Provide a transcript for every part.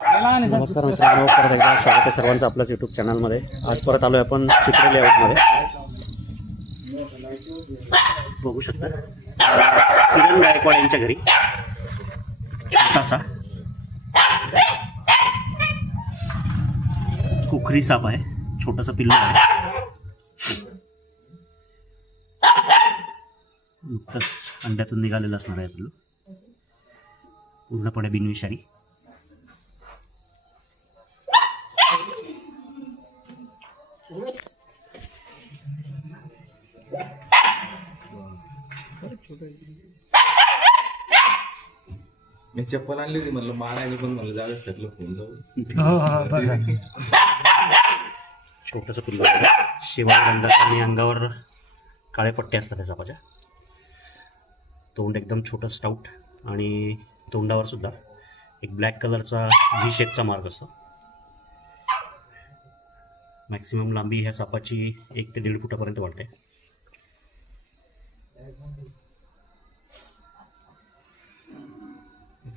नमस्कार मित्रांनो परत एकदा स्वागत आहे सर्वांचं आपल्याच युट्यूब चॅनलमध्ये आज परत आलो आहे आपण चित्रे लेआउटमध्ये बघू शकता. किरण गायकवाड यांच्या घरी. छोटासा. कुखरी साप आहे. छोटासा पिल्लू आहे. नुकतंच अंड्यातून निघालेलं असणार आहे पिल्लू. पूर्णपणे बिनविषारी. मी चप्पल आणली होती म्हणलं मारायला पण म्हणलं जागा टाकलं फोन छोटंसं पिल्लू शिवाय रंगाचं आणि अंगावर काळे पट्टे असतात त्या सापाच्या. तोंड एकदम छोटं स्टाऊट आणि तोंडावर सुद्धा एक ब्लॅक कलरचा व्ही शेपचा मार्क असतो. मॅक्सिमम लांबी ह्या सापाची एक ते दीड फुटापर्यंत वाढते.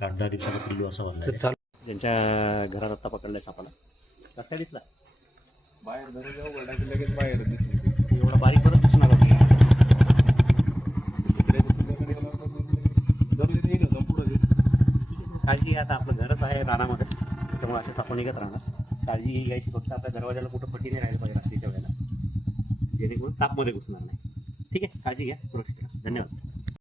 आठ दहा दिवसाचा पिल्लू असा वाढला ज्यांच्या घरात आत्ता पकडलाय सापाला. कसं काय दिसला? बाहेर की लगेच बाहेर दिसली. एवढा बारीक परत दिसून आला. काळजी आता आपलं घरच आहे रानामध्ये. त्याच्यामुळे असे सापण निघत राहणार. काळजी घ्यायची फक्त आपल्या दरवाजाला कुठं पट्टीने राहायला पाहिजे रात्रीच्या वेळेला. जेणेकरून तापमध्ये घुसणार नाही. ठीक आहे? काळजी घ्या सुरक्षित राहा. धन्यवाद.